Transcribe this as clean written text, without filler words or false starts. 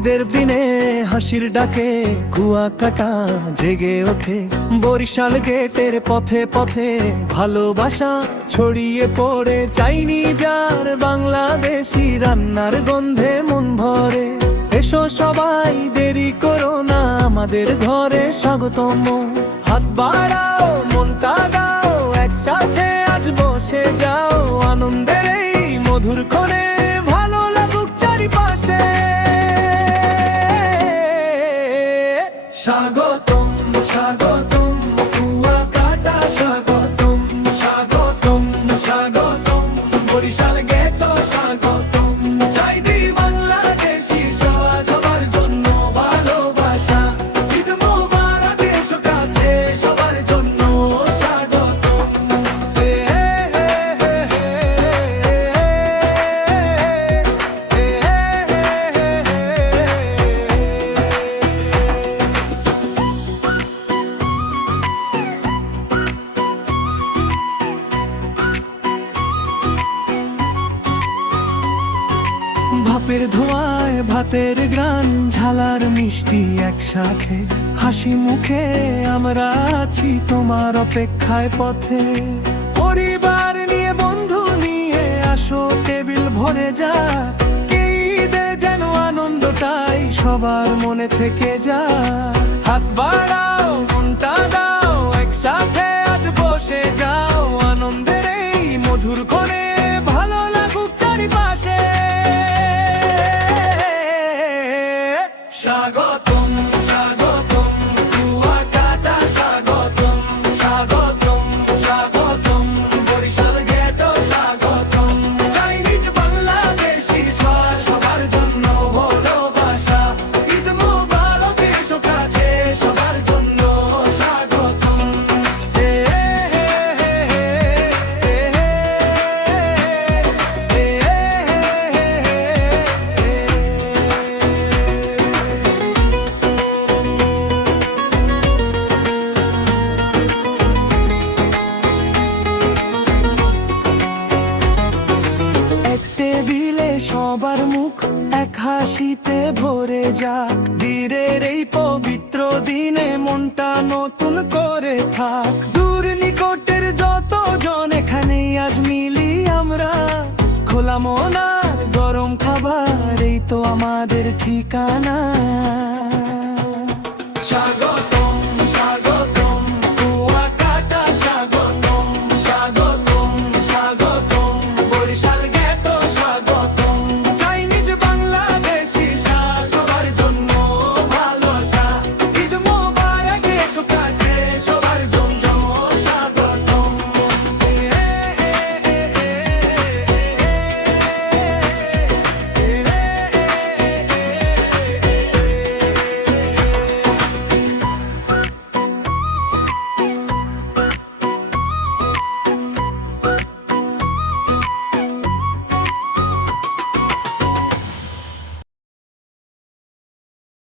ঈদের দিনে হাসির ডাকে কুয়াকাটা জেগে ওঠে, বরিশাল গেটের পথে পথে ভালোবাসা ছড়িয়ে পড়ে। চাইনিজ আর বাংলাদেশি রান্নার গন্ধে মন ভরে। এসো সবাই, দেরি করো না, আমাদের ঘরে স্বাগতম। হাত বাড়াও, মনটা দাও, একসাথে আজ বসে যাও। আনন্দের এই মধুর ক্ষণে ভালো লাগুক চারিপাশে। স্বাগতম স্বাগতম কুয়াকাটা, স্বাগতম স্বাগতম স্বাগতম বরিশাল গেট, স্বাগতম। চাইদি বাংলাদেশি সবার জন্য ভালোবাসা। ঈদ মোবারক, এসো কাছে, সবার জন্য স্বাগতম। ভাপের ধোঁয়ায় ভাতের গ্রান, ঝালার মিষ্টি একসাথে। হাসি মুখে আমরা আছি তোমার অপেক্ষায় পথে। পরিবার নিয়ে, বন্ধু নিয়ে আসো, টেবিল ভরে যা। ঈদে যেন আনন্দটাই সবার মনে থেকে যা। হাত বাড়াও, মনটা দাও, একসাথে আজ বসে যাও। আনন্দের এই মধুর কোণে ভালো লাগুক চারিপাশে। স্বাগতম স্বাগতম কুয়াকাটা, স্বাগতম স্বাগতম স্বাগতম বরিশাল গেট, স্বাগতম। চাইনিজ বাংলাদেশি সবার জন্য ভালোবাসা। ঈদ মোবারক, এসো কাছে, সবার জন্য স্বাগতম। এক টেবিলে সবার মুখ এক হাসিতে ভরে যাক। বীরের এই পবিত্র দিনে মনটা নতুন করে থাক। দূর নিকটের যতজন এখানেই আজ মিলি আমরা। খোলা মন আর গরম খাবার, এই তো আমাদের ঠিকানা। স্বাগতম